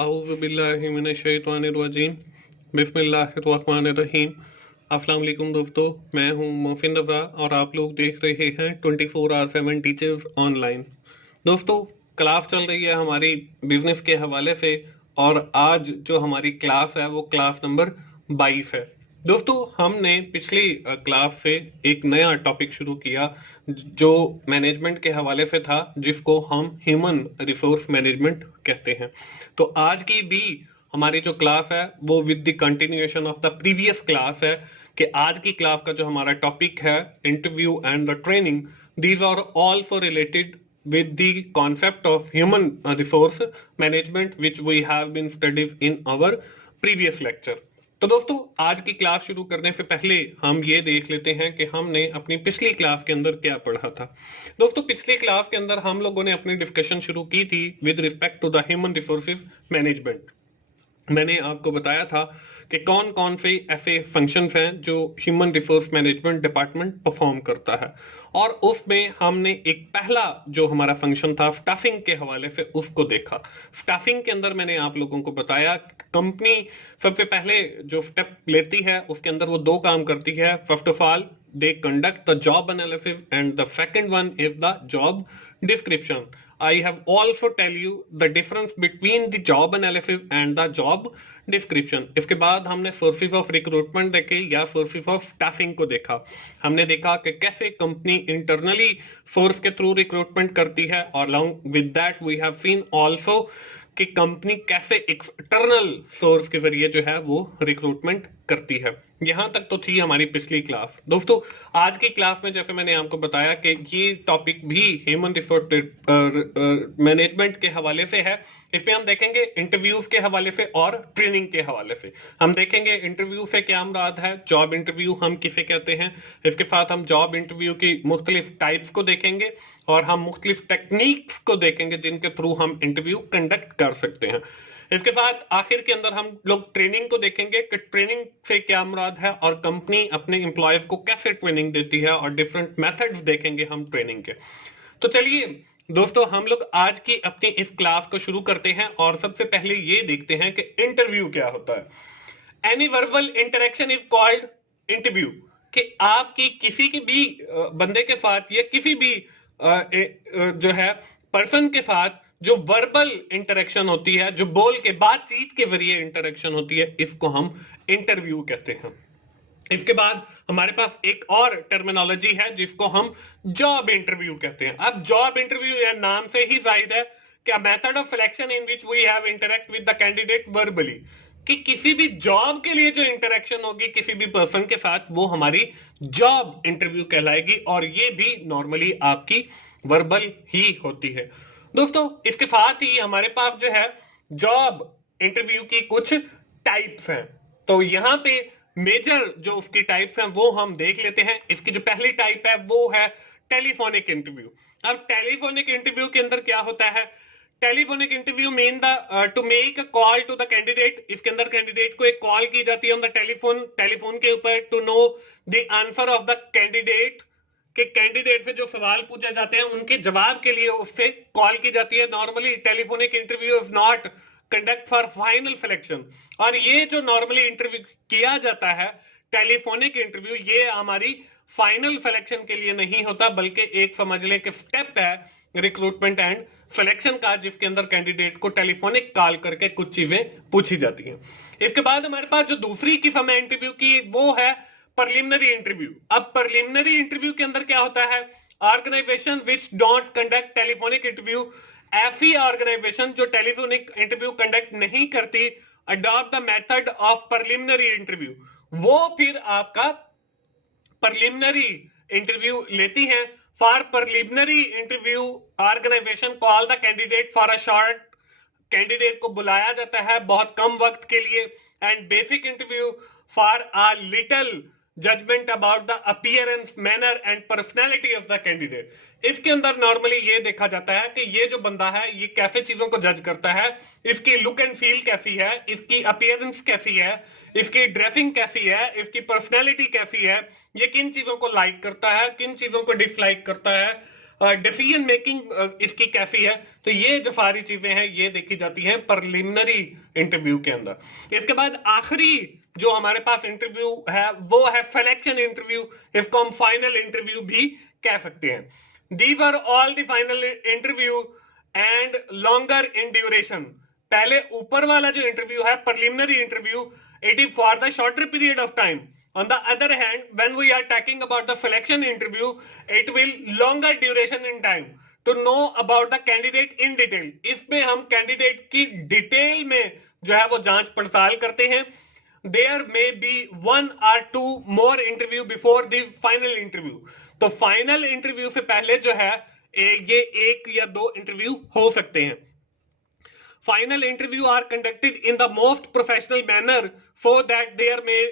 आऊज़ुबिल्लाहिमिनश्शैतानिर्रजीम बिस्मिल्लाहिर्रहमानिर्रहीम। अस्सलाम वालेकुम दोस्तों, मैं हूं मोहसिन रज़ा और आप लोग देख रहे हैं 24/7 टीचर्स ऑनलाइन। दोस्तों, क्लास चल रही है हमारी बिजनेस के हवाले से और आज जो हमारी क्लास है वो क्लास नंबर 22 है। दोस्तों, हमने पिछली क्लास से एक नया टॉपिक शुरू किया जो मैनेजमेंट के हवाले से था, जिसको हम ह्यूमन रिसोर्स मैनेजमेंट कहते हैं। तो आज की भी हमारी जो क्लास है वो with the continuation of the previous class है कि आज की क्लास का जो हमारा टॉपिक है interview and the training, these are also related with the concept of human resource management which we have been studied in our previous lecture। तो दोस्तों, आज की क्लास शुरू करने से पहले हम ये देख लेते हैं कि हमने अपनी पिछली क्लास के अंदर क्या पढ़ा था। दोस्तों, पिछली क्लास के अंदर हम लोगों ने अपनी डिस्कशन शुरू की थी with respect to the human resources management. मैंने आपको बताया था कि कौन कौन से ऐसे फंक्शंस हैं जो human resource management department perform करता है, और उसमें हमने एक पहला जो हमारा फंक्शन था स्टाफिंग के हवाले से उसको देखा। स्टाफिंग के अंदर मैंने आप लोगों को बताया कंपनी सबसे पहले जो स्टेप लेती है उसके अंदर वो दो काम करती है। First of all they conduct the job analysis and the second one is the job description. I have also tell you the difference between the job analysis and the job description। इसके बाद हमने sources of recruitment देखे या sources of staffing को देखा। हमने देखा कि कैसे कंपनी internally source के थ्रू रिक्रूटमेंट करती है, और along with that we have seen also कि कंपनी कैसे एक्सटर्नल सोर्स के जरिए जो है वो रिक्रूटमेंट करती है। यहां तक तो थी हमारी पिछली क्लास। दोस्तों, आज की क्लास में जैसे मैंने आपको बताया कि ये टॉपिक भी ह्यूमन रिसोर्स मैनेजमेंट के हवाले से है। इसमें हम देखेंगे इंटरव्यूज के हवाले से और ट्रेनिंग के हवाले से। हम देखेंगे इंटरव्यू से क्या मुराद है, जॉब इंटरव्यू हम किसे कहते हैं। इसके साथ हम जॉब इंटरव्यू की मुख्तलिफ टाइप्स को देखेंगे और हम मुख्तलिफ टेक्निक्स को देखेंगे जिनके थ्रू हम इंटरव्यू कंडक्ट कर सकते हैं। इसके साथ आखिर के अंदर हम लोग ट्रेनिंग को देखेंगे कि ट्रेनिंग से क्या मुराद है और कंपनी अपने एम्प्लॉयज को कैसे ट्रेनिंग देती है, और डिफरेंट मेथड्स देखेंगे हम ट्रेनिंग के। तो चलिए दोस्तों, हम लोग आज की अपनी इस क्लास को शुरू करते हैं और सबसे पहले ये देखते हैं कि इंटरव्यू क्या होता है। Any verbal interaction is called interview. कि आपकी किसी की भी बंदे के साथ या किसी भी जो है पर्सन के साथ जो वर्बल इंटरेक्शन होती है, जो बोल के बातचीत के जरिए इंटरेक्शन होती है, इसको हम इंटरव्यू कहते हैं। इसके बाद हमारे पास एक और टर्मिनोलॉजी है जिसको हम जॉब इंटरव्यू कहते हैं। अब जॉब इंटरव्यू या नाम से ही जाहिर है कि method of selection in which we have interact with the candidate verbally. कि किसी भी जॉब के लिए जो इंटरेक्शन होगी किसी भी पर्सन के साथ, वो हमारी जॉब इंटरव्यू कहलाएगी, और ये भी नॉर्मली आपकी वर्बल ही होती है। दोस्तों, इसके साथ ही हमारे पास जो है जॉब इंटरव्यू की कुछ टाइप्स हैं। तो यहां पे मेजर जो उसकी टाइप्स हैं वो हम देख लेते हैं। इसकी जो पहली टाइप है वो है टेलीफोनिक इंटरव्यू। अब टेलीफोनिक इंटरव्यू के अंदर क्या होता है? Telephonic interview mean the to make a call to the candidate. इसके अंदर कैंडिडेट को एक कॉल की जाती है ऑन द टेलीफोन के ऊपर to know the answer of the candidate. कि कैंडिडेट से जो सवाल पूछे जाते हैं उनके जवाब के लिए उससे कॉल की जाती है। Normally telephonic interview is not conduct for final selection. और ये जो नॉर्मली इंटरव्यू किया जाता है टेलीफोनिक इंटरव्यू, ये हमारी फाइनल सिलेक्शन के लिए नहीं होता, बल्कि एक समझ लें कि स्टेप है रिक्रूटमेंट एंड सिलेक्शन का, जिसके अंदर कैंडिडेट को टेलीफोनिक कॉल करके कुछ चीजें पूछी जाती हैं। इसके बाद हमारे पास जो दूसरी किस्म है इंटरव्यू की वो है प्रीलिमिनरी इंटरव्यू। अब प्रीलिमिनरी इंटरव्यू के अंदर क्या होता है? Organisation which don't conduct telephonic interview, ऐसी ऑर्गेनाइजेशन जो टेलीफोनिक इंटरव्यू कंडक्ट नहीं करती, adopt the method of preliminary interview. वो फिर आपका प्रीलिमिनरी इंटरव्यू लेती हैं। For preliminary interview organisation call the candidate for a short. Candidate को बुलाया जाता है बहुत कम वक्त के लिए। And basic interview for a little judgement about the appearance, manner and personality of the candidate. इसके अंदर नॉर्मली ये देखा जाता है कि ये जो बंदा है ये कैसे चीजों को जज करता है, इसकी लुक एंड फील कैसी है, इसकी अपीयरेंस कैसी है, इसकी ड्रेसिंग कैसी है, इसकी पर्सनैलिटी कैसी है, ये किन चीजों को लाइक करता है, किन चीजों को डिसलाइक करता है, डिसीजन मेकिंग इसकी कैसी है, तो ये जो सारी चीजें हैं ये देखी जाती हैं प्रिलिमिनरी इंटरव्यू के अंदर। इसके बाद आखिरी जो हमारे पास इंटरव्यू है वो है सिलेक्शन इंटरव्यू, इसको हम फाइनल इंटरव्यू भी कह सकते हैं। These are all the final interview and longer in duration. पहले ऊपर वाला जो इंटरव्यू है preliminary interview, it is for the shorter period of time. On the other hand, when we are talking about the selection interview, it will longer duration in time to know about the candidate in detail. इसमें हम candidate की detail में जो है वो जांच पड़ताल करते हैं। There may be 1 or 2 more interview before the final interview. तो फाइनल इंटरव्यू से पहले जो है ये 1 या 2 इंटरव्यू हो सकते हैं। Final interview are conducted in the most professional manner so that there may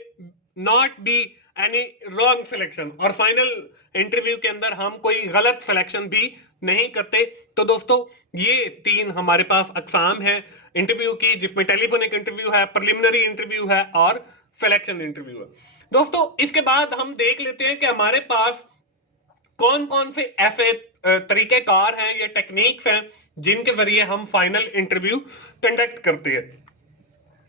not be any wrong selection. और final interview के अंदर हम कोई गलत selection भी नहीं करते। तो दोस्तों ये 3 हमारे पास अक़साम है इंटरव्यू की, जिसमें टेलीफोनिक इंटरव्यू है, प्रिलिमिनरी इंटरव्यू है और सिलेक्शन इंटरव्यू है। दोस्तों इसके बाद हम देख लेते हैं कि हमारे पास कौन कौन से ऐसे तरीकेकार हैं या टेक्निक्स हैं जिनके जरिए हम फाइनल इंटरव्यू कंडक्ट करते हैं।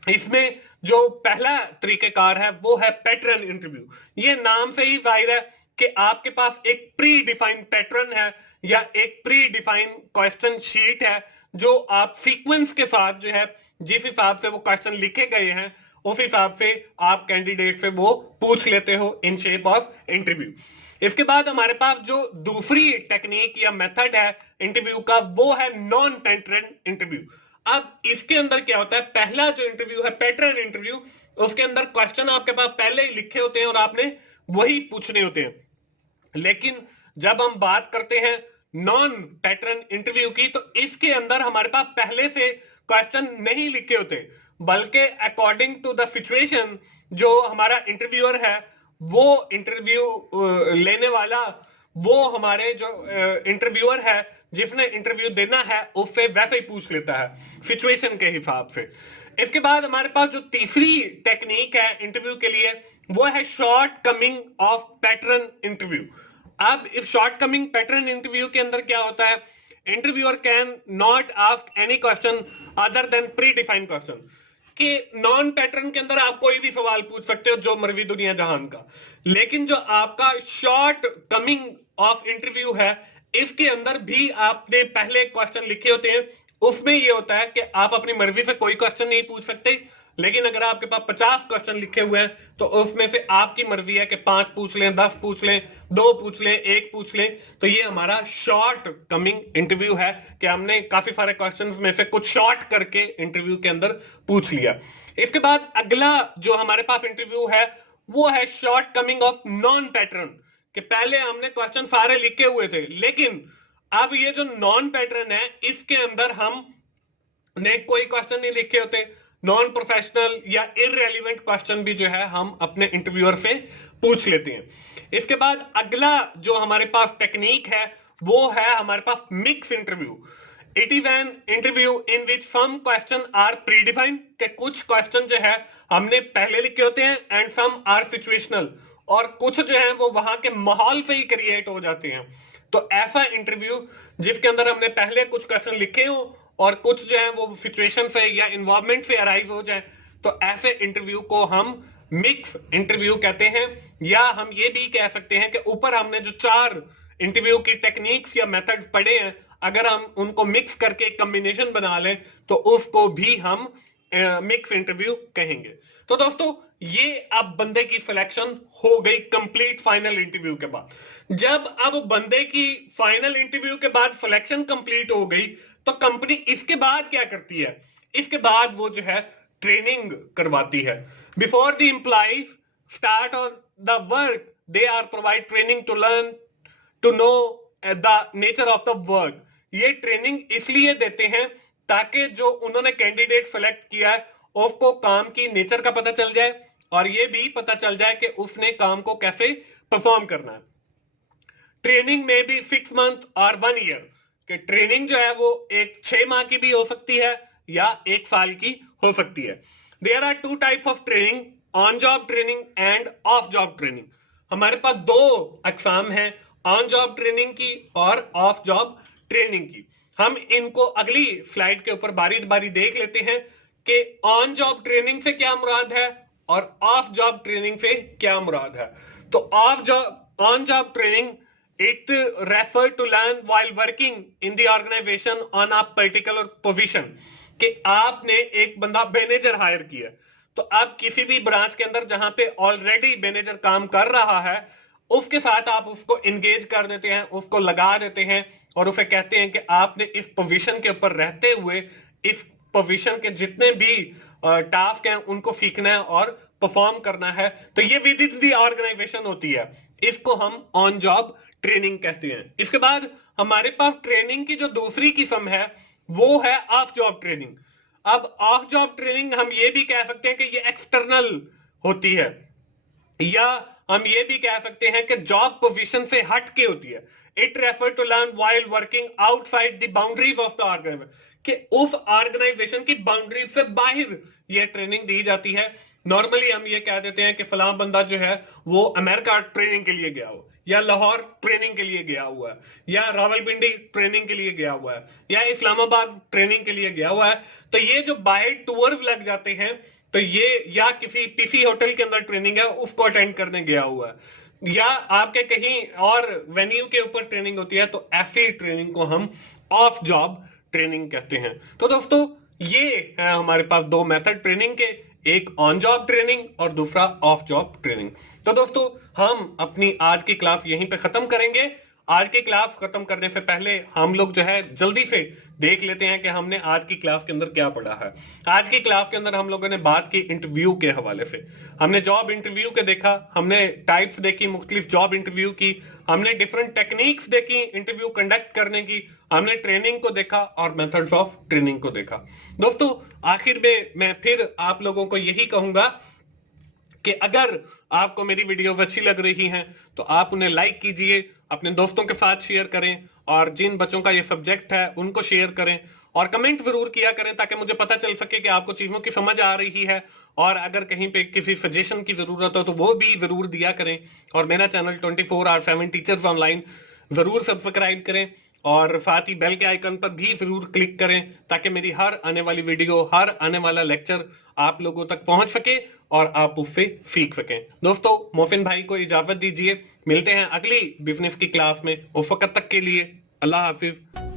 इसमें जो पहला तरीकेकार है वो है पैटर्न इंटरव्यू। ये नाम से ही जाहिर है कि आपके पास एक प्री डिफाइंड पैटर्न है या एक प्री डिफाइंड क्वेश्चन शीट है जो आप सीक्वेंस के साथ जो है जिस हिसाब से वो क्वेश्चन लिखे गए हैं उस हिसाब से आप कैंडिडेट से वो पूछ लेते हो इन शेप ऑफ इंटरव्यू। इसके बाद हमारे पास जो दूसरी टेक्निक या मेथड है इंटरव्यू का वो है नॉन पैटर्न इंटरव्यू। अब इसके अंदर क्या होता है, पहला जो इंटरव्यू है पैटर्न इंटरव्यू, उसके अंदर क्वेश्चन आपके पास पहले ही लिखे होते हैं और आपने वही पूछने होते हैं। लेकिन जब हम बात करते हैं नॉन पैटर्न इंटरव्यू की तो इसके अंदर हमारे पास पहले से क्वेश्चन नहीं लिखे होते, बल्कि अकॉर्डिंग टू द सिचुएशन जो हमारा इंटरव्यूअर है वो इंटरव्यू लेने वाला वो हमारे जो इंटरव्यूअर है जिसने इंटरव्यू देना है उससे वैसे ही पूछ लेता है सिचुएशन के हिसाब से। इसके बाद हमारे पास जो तीसरी टेक्निक है इंटरव्यू के लिए वो है short coming of pattern interview. अब इस शॉर्ट कमिंग पैटर्न इंटरव्यू के अंदर क्या होता है, interviewer can not ask any question other than pre defined question. कि नॉन पैटर्न के अंदर आप कोई भी सवाल पूछ सकते हो जो मर्जी दुनिया जहान का, लेकिन जो आपका शॉर्ट कमिंग ऑफ इंटरव्यू है इसके अंदर भी आपने पहले क्वेश्चन लिखे होते हैं। उसमें ये होता है कि आप अपनी मर्जी से कोई क्वेश्चन नहीं पूछ सकते, लेकिन अगर आपके पास 50 क्वेश्चन लिखे हुए हैं तो उसमें से आपकी मर्जी है कि 5 पूछ लें, 10 पूछ लें, 2 पूछ लें, 1 पूछ लें। तो ये हमारा शॉर्ट कमिंग इंटरव्यू है कि हमने काफी सारे क्वेश्चंस में से कुछ शॉर्ट करके इंटरव्यू के अंदर पूछ लिया। इसके बाद अगला जो हमारे पास इंटरव्यू है वो है short coming of non pattern, कि पहले हमने क्वेश्चन सारे लिखे हुए थे लेकिन अब ये जो नॉन पैटर्न है इसके अंदर हम ने कोई क्वेश्चन नहीं लिखे होते। नॉन प्रोफेशनल या इररेलेवेंट क्वेश्चन भी जो है हम अपने इंटरव्यूअर से पूछ लेते हैं। इसके बाद अगला जो हमारे पास टेक्निक है वो है हमारे पास mix interview. It is an interview in which some question are predefined, के कुछ क्वेश्चन जो है हमने पहले लिखे होते हैं एंड सम आर सिचुएशनल, और कुछ जो है वो वहां के माहौल से ही क्रिएट हो जाते हैं। तो ऐसा इंटरव्यू जिसके अंदर हमने पहले कुछ क्वेश्चन लिखे हो और कुछ जो है वो सिचुएशन से या इन्वायरमेंट से अराइव हो जाए, तो ऐसे इंटरव्यू को हम मिक्स इंटरव्यू कहते हैं। या हम ये भी कह सकते हैं कि ऊपर हमने जो 4 इंटरव्यू की टेक्निक्स या मेथड्स पढ़े हैं, अगर हम उनको मिक्स करके एक कॉम्बिनेशन बना लें तो उसको भी हम मिक्स इंटरव्यू कहेंगे। तो दोस्तों ये अब बंदे की सिलेक्शन हो गई कंप्लीट फाइनल इंटरव्यू के बाद। जब अब बंदे की फाइनल इंटरव्यू के बाद सिलेक्शन कंप्लीट हो गई तो कंपनी इसके बाद क्या करती है, इसके बाद वो जो है ट्रेनिंग करवाती है। Before the employees start on the work they are provide training to learn to know the nature of the work. ये ट्रेनिंग इसलिए देते हैं ताकि जो उन्होंने कैंडिडेट सेलेक्ट किया है उसको काम की नेचर का पता चल जाए और ये भी पता चल जाए कि उसने काम को कैसे परफॉर्म करना है। ट्रेनिंग में भी 6 मंथ और 1 ईयर, कि ट्रेनिंग जो है वो एक 6 माह की भी हो सकती है या 1 साल की हो सकती है। There are 2 types of training, on job training and off job training. हमारे पास 2 अकसाम हैं ऑन जॉब ट्रेनिंग की और ऑफ जॉब ट्रेनिंग की। हम इनको अगली स्लाइड के ऊपर बारी बारी देख लेते हैं कि ऑन जॉब ट्रेनिंग से क्या मुराद है और ऑफ जॉब ट्रेनिंग से क्या मुराद है। तो on job training it refer to learn while working in the organization on a particular position, कि आपने एक बंदा मैनेजर हायर किया, तो आप किसी भी ब्रांच के अंदर जहां पे ऑलरेडी मैनेजर काम कर रहा है उसके साथ आप उसको एंगेज कर देते हैं, उसको लगा देते हैं और उसे कहते हैं कि आपने इस पोजीशन के ऊपर रहते हुए इस पोजीशन के जितने भी टास्क हैं उनको सीखना है और परफॉर्म करना है। तो ये विद इन दी ऑर्गेनाइजेशन होती है, इसको हम ऑन जॉब ट्रेनिंग कहते हैं। इसके बाद हमारे पास ट्रेनिंग की जो दूसरी किस्म है वो है ऑफ जॉब ट्रेनिंग। अब ऑफ जॉब ट्रेनिंग हम ये भी कह सकते हैं कि ये एक्सटर्नल होती है, या हम ये भी कह सकते हैं कि जॉब पोजीशन से हट के होती है। It refer to learn while working outside the boundaries of the organisation, कि उस ऑर्गेनाइजेशन की बाउंड्री से बाहर ये ट्रेनिंग दी जाती है। नॉर्मली हम ये कह देते हैं कि फलां बंदा जो है वो अमेरिका ट्रेनिंग के लिए गया हो, या लाहौर ट्रेनिंग के लिए गया हुआ है, या रावलपिंडी ट्रेनिंग के लिए गया हुआ है, या इस्लामाबाद ट्रेनिंग के लिए गया हुआ है। तो ये जो बाहर टूर्स लग जाते हैं, तो ये या किसी होटल के अंदर ट्रेनिंग है उसको अटेंड करने गया हुआ है, या आपके कहीं और वेन्यू के ऊपर ट्रेनिंग होती है, तो ऐसी ट्रेनिंग को हम ऑफ जॉब ट्रेनिंग कहते हैं। तो दोस्तों ये है हमारे पास दो मेथड ट्रेनिंग के, एक ऑन जॉब ट्रेनिंग और दूसरा ऑफ जॉब ट्रेनिंग। तो दोस्तों हम अपनी आज की क्लास यहीं पे खत्म करेंगे। आज की क्लास खत्म करने से पहले हम लोग जो है जल्दी से देख लेते हैं कि हमने आज की क्लास के अंदर क्या पढ़ा है। आज की क्लास के अंदर हम लोगों ने बात की इंटरव्यू के हवाले से, हमने जॉब इंटरव्यू के देखा, हमने टाइप्स देखी मुख्तलिफ जॉब इंटरव्यू की, हमने डिफरेंट टेक्निक्स देखी इंटरव्यू कंडक्ट करने की, हमने ट्रेनिंग को देखा और मेथड्स ऑफ ट्रेनिंग को देखा। दोस्तों आखिर में मैं फिर आप लोगों को यही कहूंगा कि अगर आपको मेरी वीडियो अच्छी लग रही हैं तो आप उन्हें लाइक कीजिए, अपने दोस्तों के साथ शेयर करें, और जिन बच्चों का ये सब्जेक्ट है उनको शेयर करें, और कमेंट जरूर किया करें ताकि मुझे पता चल सके कि आपको चीजों की समझ आ रही है। और अगर कहीं पे किसी सजेशन की जरूरत हो तो वो भी जरूर दिया करें। और मेरा चैनल 24/7 टीचर्स ऑनलाइन जरूर सब्सक्राइब करें, और साथ ही बेल के आइकन पर भी जरूर क्लिक करें ताकि मेरी हर आने वाली वीडियो, हर आने वाला लेक्चर आप लोगों तक पहुंच सके और आप उससे सीख सकें। दोस्तों मोहसिन भाई को इजाजत दीजिए, मिलते हैं अगली बिजनेस की क्लास में। उस वक्त तक के लिए अल्लाह हाफिज।